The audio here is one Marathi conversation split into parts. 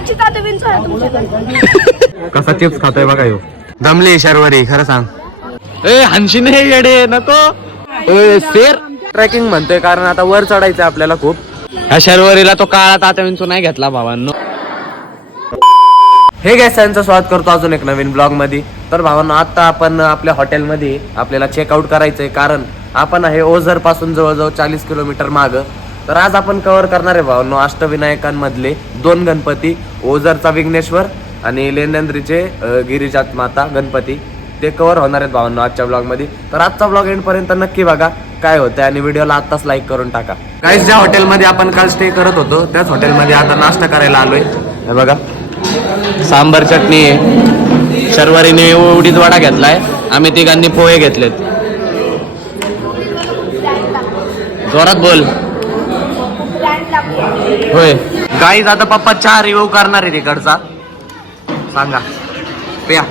आजची तातं विंचू आहे तुमच्याकडे. कसा चिप्स खातोय बघा ह्यो. दमली शर्वरी खरं सांग. ए हनशी नाही येडे नको. शेर ट्रेकिंग म्हणतोय कारण आता वर चढायचं आपल्याला खूप. ह्या शर्वरीला तो काळा तात्या विंचू नाही घेतला भावांनो. हे गॅसांचं स्वागत करतो अजून एक नवीन ब्लॉग मध्ये. तर भावांनो आता आपण आपल्या हॉटेलमध्ये आपल्याला चेकआउट करायचंय कारण आपण आहे ओझर पासून जवळजवळ 40 किलोमीटर माग. तर आज आपण कव्हर करणार आहे भावांनो अष्टविनायकांमधले 2 गणपती, ओझरचा विघ्नेश्वर आणि लेंडंद्रीचे गिरिजात माता गणपती. ते कव्हर होणार आहेत भावांनो आजच्या ब्लॉग मध्ये. तर आजचा ब्लॉग एंड पर्यंत नक्की बघा काय होतंय आणि व्हिडिओला आताच लाईक करून टाका. गाईस ज्या हॉटेलमध्ये आपण काल स्टे करत होतो त्याच हॉटेलमध्ये आता नाश्ता करायला आलोय. हे बघा सांबर चटणी आहे. शर्वरीने उडीद वडा घेतलाय, आम्ही तिघांनी पोहे घेतलेत. जोरात बोल. होय गाईज आता पप्पा चहा रिव्ह्यू करणार आहे तिकडचा. सांगा प्या.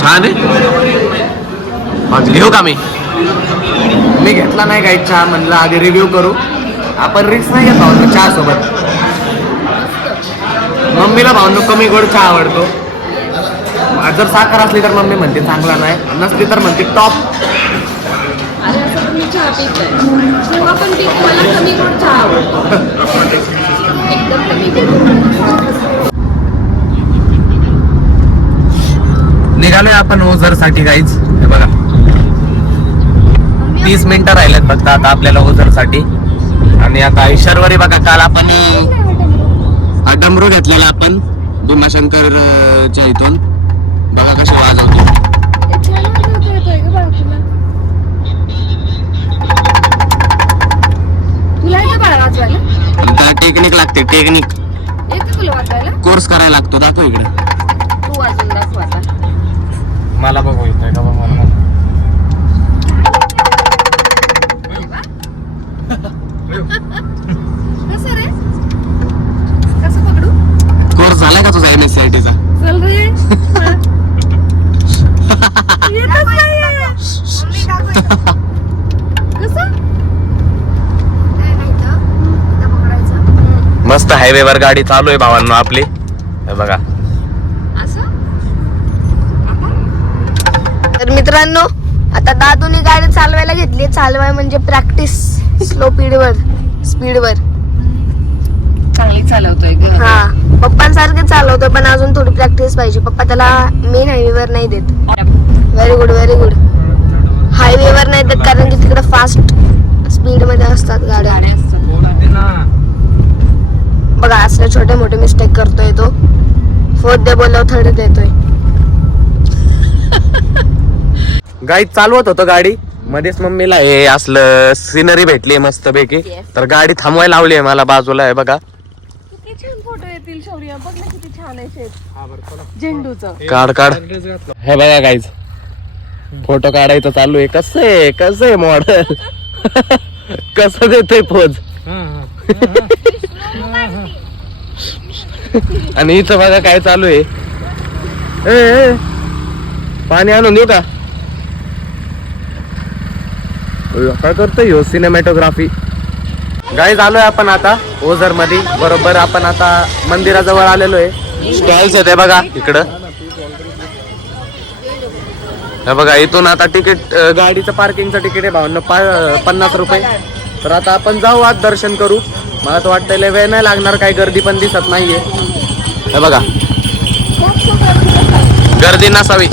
छान आहे. घेऊ का मी घेतला नाही काही चहा, म्हणलं आधी रिव्ह्यू करू. आपण रिक्स नाही घेत भावनो चहा सोबत. मम्मीला भावनो कमी गोड चहा आवडतो. जर साखर असली तर मम्मी म्हणते चांगला नाही, नसली तर म्हणते टॉप. अरे असं तुम्ही चहा पिताय जेव्हा पण पितो मला कमी गोड चहा आवडतो. एकदम कमी गोड. निघालोय आपण ओझर साठी गाईज. हे बघा 30 मिनिटं राहिलेत फक्त आता आपल्याला ओझर साठी. आणि आता शर्वरी बघा काल आपण डमरू घेतलेला आपण भीमाशंकरच्या इथून. बघा कसे वाजवतो. टेक्निक लागते, टेक्निक कोर्स करायला लागतो. दाखव इकडे. तू वाजून दाखव आता. मला बघू येतोय का बघ मला. कसं रे कसं पकडू. कोर्स झालाय का तुझा MSCIT चा? चल रे. मस्त हायवे वर गाडी चालू आहे भावांनो आपली. हे बघा. तर मित्रांनो आता दादूनी गाडी चालवायला घेतली. चालवाय म्हणजे प्रॅक्टिस. स्लो स्पीडवर चांगली चालवतोय. हा पप्पांसारखे चालवतोय पण अजून थोडी प्रॅक्टिस पाहिजे. पप्पा त्याला मेन हायवेवर नाही देत. Very good very good. हायवेवर नाही देत कारण की तिकडे फास्ट स्पीड मध्ये असतात गाड्या. बघा असले छोटे मोठे मिस्टेक करतोय तो. 4th डे बोलल्यावर 3rd देतोय. गाडी चालवत होतो गाडी मध्येच मम्मीला हे असलं सिनरी भेटली मस्त पैकी. तर गाडी थांबवायला लावली आहे मला बाजूला. आहे बघा किती छान फोटो येतील शौर्य. बघ ना किती छान आहे शेत झेंडूचं. काढ. हे बघा गाईज फोटो काढायचं चालू आहे. कसं आहे मॉडेल. कसं देतोय पोज. आणि इथं बघा काय चालू आहे. ए पाणी आणून देऊ का. काय करतोय ह्यो सिनेमॅटोग्राफी. गाईज आलोय आपण आता ओझर मध्ये. बरोबर आपण आता मंदिराजवळ आलेलो आहे. स्टॉल्स आहेत बघा इकडं. हे बघा इथून आता तिकीट गाडीचं पार्किंगचं तिकीट आहे भावांनो 50 रुपये. तर आता आपण जाऊ आत दर्शन करू. मला तर वाटतं लय वेळ नाही लागणार. काही गर्दी पण दिसत नाहीये. हे बघा गर्दी नसावी.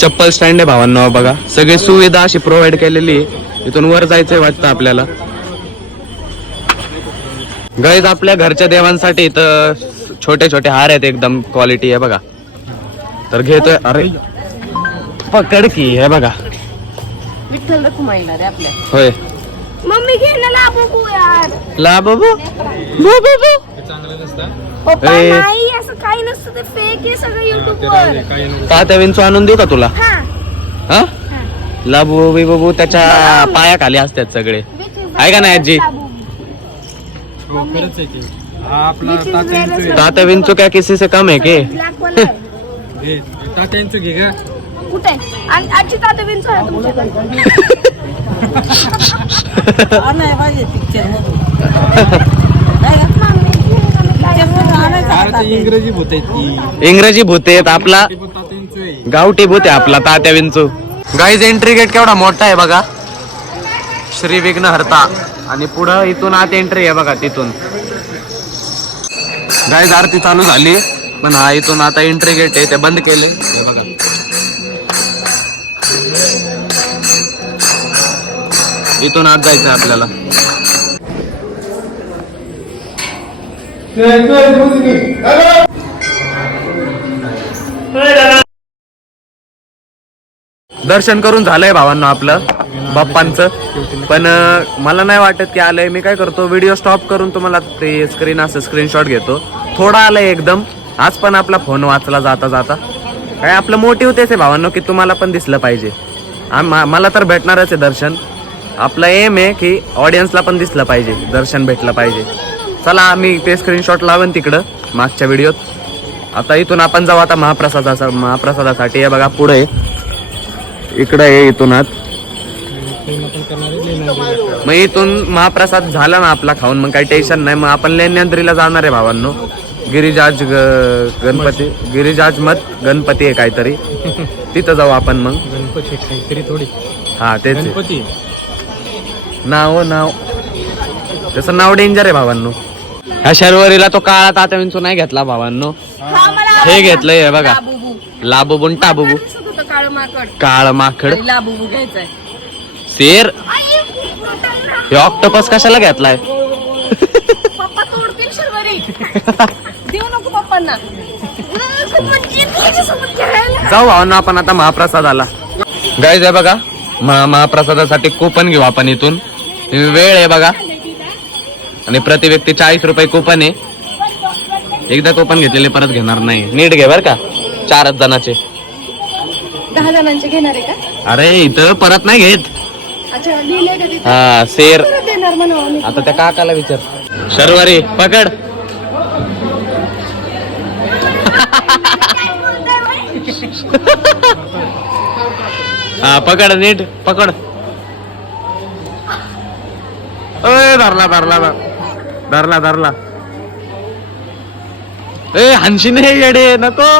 चप्पल स्टँड आहे भावांनो. बघा सगळी सुविधा अशी प्रोव्हाइड केलेली आहे. इथून वर जायचंय वाटतं आपल्याला. गाईज आपल्या घरच्या देवांसाठी इथं छोटे छोटे हार आहेत एकदम क्वालिटी आहे बघा. तर घेतोय. अरे पकड की. हे बघा विठ्ठल रखुमाईला रे आपल्या. होय मम्मी घे ना लाबू यार. लाबू पप्पा नाही असं काही नसतं. ते फेक आहे सगळं YouTube वर. तात्या विंचू आणून देऊ का तुला. हा लाबू बिबू त्याच्या पाया खाली असतात सगळे. आहे का नाही आजी. तात्या विंचू क्या किसी से कम है के. कुठे आजची तात्या विंचू आहे तुमच्याकडे. नाही पाहिजे पिक्चर इंग्रजी भूत आहेत इंग्रजी भूत आहेत. आपला गावठी भूत आहे आपला तात्या विंचू. गाईज एंट्री गेट केवढा मोठा आहे बघा, श्री विघ्नहर्ता. आणि पुढं इथून आत एंट्री आहे बघा तिथून. गाईज आरती चालू झाली, पण हा इथून आता एंट्री गेट आहे ते बंद केले हे बघा. इथून आत जायचं आपल्याला. दर्शन करून झालंय भावांना आपलं बाप्पांचं, पण मला नाही वाटत की आलंय. मी काय करतो, व्हिडिओ स्टॉप करून तुम्हाला ते स्क्रीन असं स्क्रीनशॉट घेतो. थोडा आलंय एकदम. आज पण आपला फोन वाचला जाता जाता. काय आपलं मोटिव्ह तेच आहे भावांनो, की तुम्हाला पण दिसलं पाहिजे. मला तर भेटणारच आहे दर्शन. आपला एम आहे की ऑडियन्सला पण दिसलं पाहिजे, दर्शन भेटलं पाहिजे. चला आम्ही ते स्क्रीनशॉट लावेन तिकडं मागच्या व्हिडिओत. आता इथून आपण जाऊ आता महाप्रसादासाठी. हे बघा पुढे इकडं आहे इथून आत. मग इथून महाप्रसाद झाला ना आपला खाऊन, मग काही टेन्शन नाही. मग आपण लेण्याद्रीला जाणार आहे भावांनो. गिरिजाज मत गणपती आहे काहीतरी, तिथं जाऊ आपण. मग गणपती काहीतरी थोडी, हा तेच गणपती नाव त्याचं नाव डेंजर आहे भावांनो. ह्या शर्वरीला तो काळा तात्या विंचू नाही घेतला भावांनो, हे घेतलंय हे बघा, लाबुबुन टाबुबू, काळ माकड, लाबुबू घ्यायचंय. शेर. हे ऑक्टोपस कशाला घेतलाय? पप्पा तोडतील शर्वरी. देऊ नको पप्पांना. जाऊ भावांनो आपण आता महाप्रसादाला. गाईज आहे बघा, महाप्रसादासाठी कुपन घेऊ आपण इथून. वेळ आहे बघा, आणि प्रति व्यक्ती 40 रुपये कुपन आहे. एकदा कुपन घेतलेले परत घेणार नाही. नीट घे बर का, 4 जणांचे. 10 जणांचे घेणार आहे का? अरे इथं परत नाही घेत. अच्छा लिहिलंय का तिथे? हा शेर. परत देणार म्हणावं आम्ही. आता त्या काकाला विचार. शर्वरी पकड. हा पकड, नीट पकड. धरला. ए हनशी नाही येडे, नको.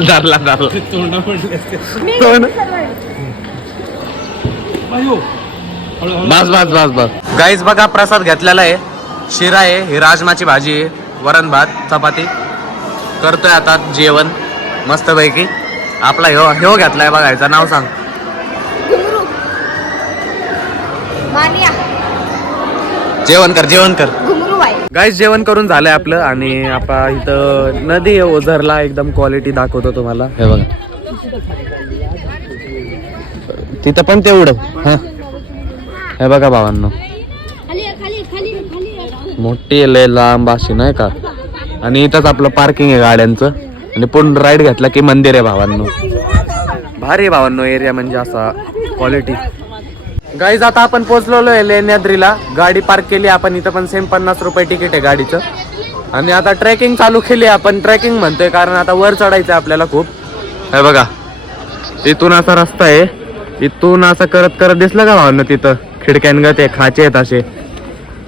धरला तोंडा पडले बस. गाईज बघा प्रसाद घेतलेला आहे. शिरा आहे, ही राजमाची भाजी आहे, वरण भात चपाती. करतोय आता जेवण मस्त पैकी. आपला ह्यो घेतलाय बघा, ह्याचं नाव सांग. घुंगरू. मानिया. जेवण कर. घुंगरू आहे. गाईज जेवण करून झालंय आपलं, आणि आपण इथं नदी आहे ओझरला. एकदम क्वालिटी दाखवतो तुम्हाला. हे बघा तिथं पण तेवढं. हे बघा भावांनो, मोठी लय लांब अशी नाही का. आणि इथंच आपलं पार्किंग आहे गाड्यांचं. आणि पूर्ण राईड घेतला की मंदिर आहे भावांनो. भारी भावांनो एरिया, म्हणजे असा क्वालिटी. गाईज आता आपण पोहोचलेलो आहे लेण्याद्रीला. गाडी पार्क केली आपण इथं, पण सेम 50 रुपये तिकीट आहे गाडीचं. आणि आता ट्रेकिंग चालू केली आपण. ट्रेकिंग म्हणतोय कारण आता वर चढायचं आहे आपल्याला खूप. हे बघा इथून असा रस्ता आहे, इथून असं करत दिसलं का भावांनो, तिथं खिडक्यांगत आहे, खाचे आहेत असे.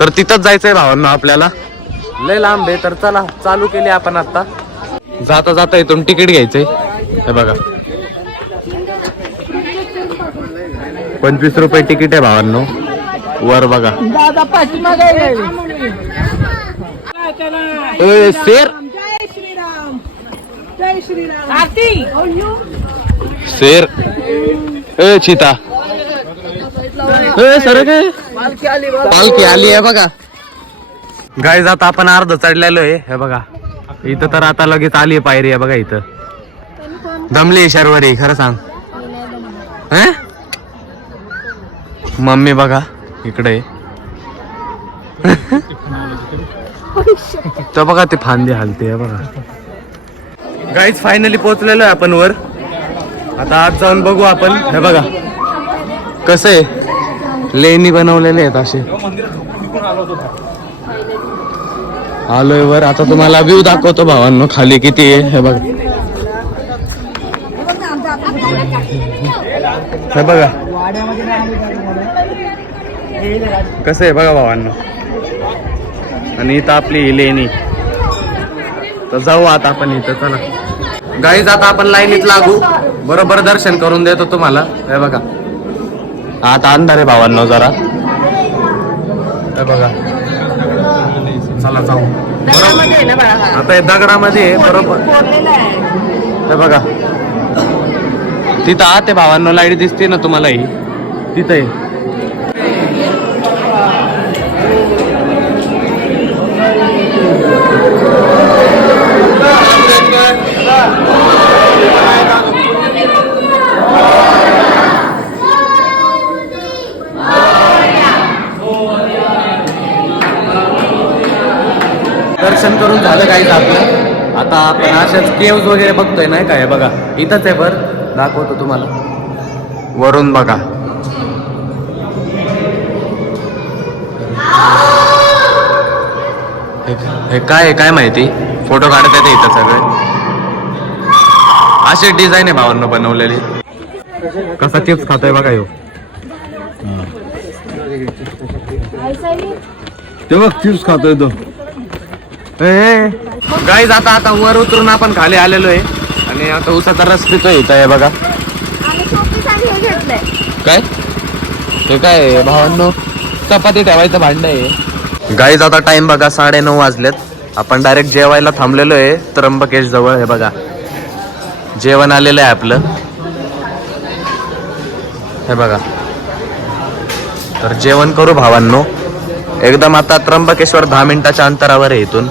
तर तिथंच जायचंय भावांनो आपल्याला. लय लांब आहे. तर चला चालू केली आपण आता. जाता इथून तिकीट घ्यायचंय. हे बघा 25 रुपये तिकीट आहे भावांनो. वर बघा दादा पाठीमागे शेर. जय श्रीराम आरती शेर. चिता. सर काय पालखी आली आहे बघा. गाईज आता आपण अर्ध चढलेलो आहे. हे बघा इथं तर आता लगेच आली पायरी आहे बघा. इथं दमली शर्वरी, खरं सांग. मम्मी बघा इकडे. तर बघा ते फांदी हलते बघा. गाईज फायनली पोहोचलेलो आहे आपण वर. आता आज जाऊन बघू आपण. हे बघा कसं आहे, लेणी बनवलेले आहेत असे. आलोय वर. आता तुम्हाला व्ह्यू दाखवतो भावांनो खाली किती आहे हे बघा. हे बघा कसं आहे बघा भावांनो. आणि इथं आपली ही लेणी. तर जाऊ आता आपण इथं. चला गाईज आता आपण लाईनीत लागू. बरोबर दर्शन करून देतो तुम्हाला. हे बघा आता अंधार आहे भावांनो जरा. हे बघा चला जाऊ. दगडामध्ये आहे ना बाळा हा. आता हे दगडामध्ये आहे, बरोबर. कोरलेला आहे. हे बघा तिथं आत आहे भावांनो. लाईट दिसते ना तुम्हाला ही तिथं आहे. दर्शन करून झालं काही आपलं. आता आपण अशाच केव्ज वगैरे बघतोय नाही काय. बघा इथंच आहे. बर दाखवतो तुम्हाला वरून बघा. हे काय आहे काय माहिती. फोटो काढता येते इथं सगळे. अशी डिझाईन आहे भावांनो बनवलेली. कसा चिप्स खातोय बघा ह्यो. ते बघ चिप्स खातोय तो. गाईज आता वर उतरून आपण खाली आलेलो आहे. आणि आता उसाचा रस पितोय इथं. आहे बघा आणि टोपी आणि हे घेतलंय. काय हे काय भावांनो चपाती ठेवायचं भांड आहे. गाईज आता टाइम बघा 9:30 वाजलेत. आपण डायरेक्ट जेवायला थांबलेलो आहे त्र्यंबकेश जवळ. हे बघा जेवण आलेलं आहे आपलं. हे बघा तर जेवण करू भावांनो. एकदम आता त्र्यंबकेश्वर 10 मिनिटाच्या अंतरावर आहे इथून.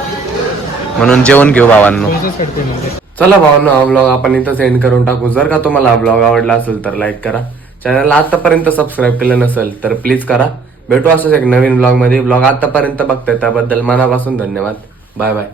म्हणून जेवण घेऊ भावांनो. चला भावांनो हा ब्लॉग आपण इथंच एंड करून टाकू. जर का तुम्हाला हा ब्लॉग आवडला असेल तर लाईक करा. चॅनलला आतापर्यंत सबस्क्राईब केलं नसेल तर प्लीज करा. भेटू असंच एक नवीन ब्लॉग मध्ये. ब्लॉग आतापर्यंत बघताय त्याबद्दल मनापासून धन्यवाद. Bye bye.